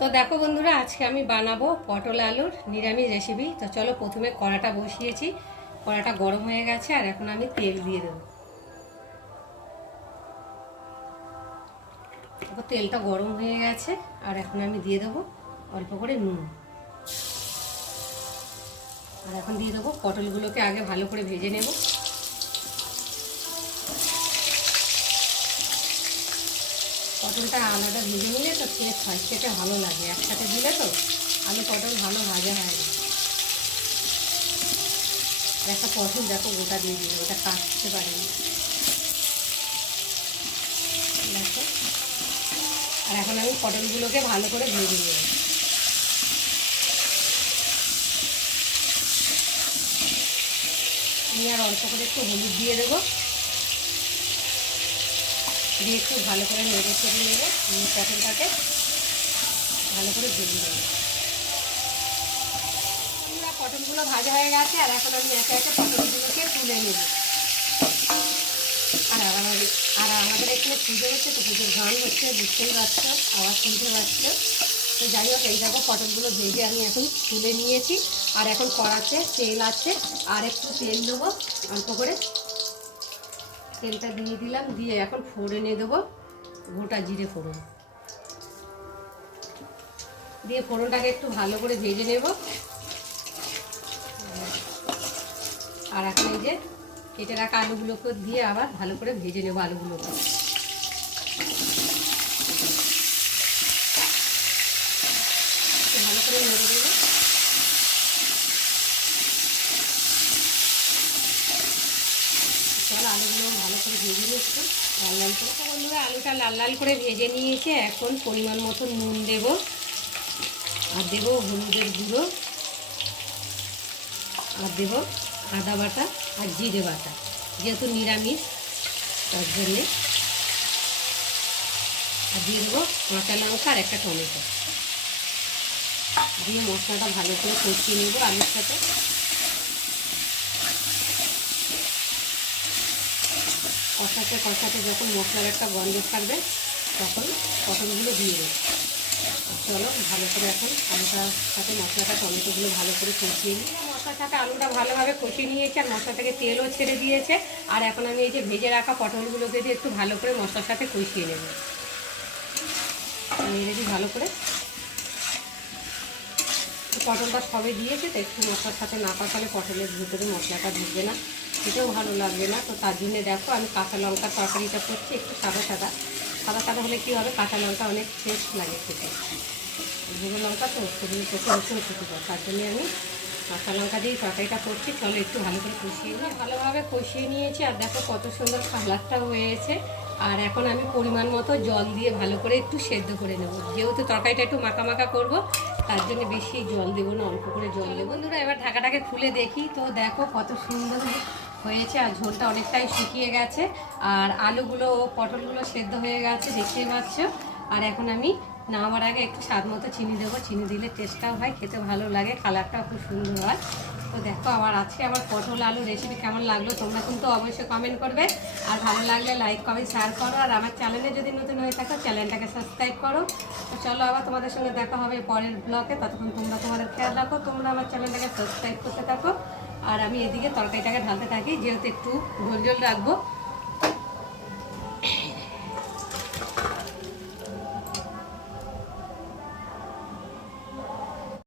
তো দেখো বন্ধুরা, আজকে আমি বানাবো পটল আলুর নিরামিষ রেসিপি। তো চলো, প্রথমে কড়াটা বসিয়েছি, কড়াটা গরম হয়ে গেছে আর এখন আমি তেল দিয়ে দেবো। তারপর তেলটা গরম হয়ে গেছে আর এখন আমি দিয়ে দেবো অল্প করে নুন। আর এখন দিয়ে দেবো পটলগুলোকে, আগে ভালো করে ভেজে নেব। পটলটা আলাদা ভেজে নিলে তো খেতে ভালো লাগে, একসাথে দিলে তো আলু পটল ভালো ভাজা হয় না। আর একটা পটল দেখো গোটা দিয়ে দিল, ওটা কাটতে পারিনি দেখো। আর এখন আমি পটলগুলোকে ভালো করে ভেজে নেব। নিয়ে আর অল্প করে একটু হলুদ দিয়ে দেবো, দিয়ে একটু ভালো করে নেড়ে চেড়ে নেবো। নিয়ে পটলটাকে ভালো করে ভেজে দেবো। পটলগুলো ভাজা হয়ে গেছে আর এখন আমি একে একে পটলগুলোকে তুলে নেব। আর আমাদের এখানে পুজো হচ্ছে, তো পুজোর গান হচ্ছে, বুঝতেই পারছো, আওয়াজ শুনতে পারছো। তো যাই হোক, এই দেখো পটলগুলো ভেজে আমি এখন তুলে নিয়েছি। আর এখন কড়াতে তেল আছে, আর একটু তেল দেবো অল্প করে। তেলটা দিয়ে দিলাম, দিয়ে এখন ফোড়নে দেবো গোটা জিরে ফোড়ন। দিয়ে ফোড়নটাকে একটু ভালো করে ভেজে নেব। আর এখন এই যে কেটে রাখা আলুগুলোকে দিয়ে আবার ভালো করে ভেজে নেব আলুগুলোকে। ভালো করে নেড়ে দেবো। চলো আলুগুলো ভালো করে ভেজে নিচ্ছি লাল লাল করে। বন্ধুরা, আলুটা লাল লাল করে ভেজে নিয়েছে। এখন পরিমাণ মতো নুন দেব, আর দেবো হলুদের গুঁড়ো, আর দেব আদা বাটা আর জিরে বাটা, যেহেতু নিরামিষ তার জন্যে। আর দিয়ে দেবো কাঁচা লঙ্কা আর একটা টমেটো। দিয়ে মশলাটা ভালো করে কষিয়ে নেবো আলুর সাথে। কষাতে যখন মশলার একটা গন্ধ থাকবে তখন পটলগুলো দিয়ে দেবো। চলো ভালো করে এখন আলুটার সাথে মশলাটা টমেটোগুলো ভালো করে কষিয়ে নিই। মশলার সাথে আলুটা ভালোভাবে কষিয়ে নিয়েছে আর মশলা থেকে তেলও ছেড়ে দিয়েছে। আর এখন আমি এই যে ভেজে রাখা পটলগুলোকে দিয়ে একটু ভালো করে মশলার সাথে কষিয়ে নেব। নেড়ে দিই ভালো করে। পটলটা সবে দিয়েছে, তো একটু মশলার সাথে না কষালে পটলের ভিতরে মশলাটা ঢুকবে না, সেটাও ভালো লাগবে না। তো তার জন্যে দেখো আমি কাঁচা লঙ্কার তরকারিটা করছি একটু সাদা সাদা হলে কী হবে, কাঁচা লঙ্কা অনেক টেস্ট লাগে খেতে। গুঁড়ো লঙ্কা তো শরীরের পক্ষে ভীষণ ক্ষতিকর, তার জন্যে আমি কাঁচা লঙ্কা দিয়েই তরকারিটা করছি। চলো একটু ভালো করে কষিয়ে নিয়ে ভালোভাবে কষিয়ে নিয়েছি। আর দেখো কত সুন্দর কালারটা হয়েছে। আর এখন আমি পরিমাণ মতো জল দিয়ে ভালো করে একটু সেদ্ধ করে নেব। যেহেতু তরকারিটা একটু মাখা মাখা করবো, তার জন্য বেশি জল দেবো না, অল্প করে জল দেবো। বন্ধুরা, এবার ঢাকাটাকে খুলে দেখি, তো দেখো কত সুন্দর হয়েছে। আর ঝোলটা অনেকটাই শুকিয়ে গেছে, আর আলুগুলো পটলগুলো সেদ্ধ হয়ে গেছে, দেখতেই পাচ্ছ। আর এখন আমি নামাবার আগে একটু স্বাদ মতো চিনি দেবো। চিনি দিলে টেস্টটাও হয়, খেতে ভালো লাগে, কালারটাও খুব সুন্দর হয়। তো দেখো আজকে আমার পটল আলু রেসিপি কেমন লাগলো তোমরা কিন্তু অবশ্যই কমেন্ট করবে। আর ভালো লাগলে লাইক কমেন্ট শেয়ার করো। আর আমার চ্যানেলে যদি নতুন হয়ে থাকো চ্যানেলটাকে সাবস্ক্রাইব করো। তো চলো আবার তোমাদের সঙ্গে দেখা হবে পরের ব্লগে। ততক্ষণ তোমরা তোমাদের খেয়াল রাখো, তোমরা আমার চ্যানেলটাকে সাবস্ক্রাইব করতে থাকো। আর আমি এদিকে তরকারিটাকে ঢালতে থাকি, যেহেতু একটু ঝোল ঝোল রাখবো।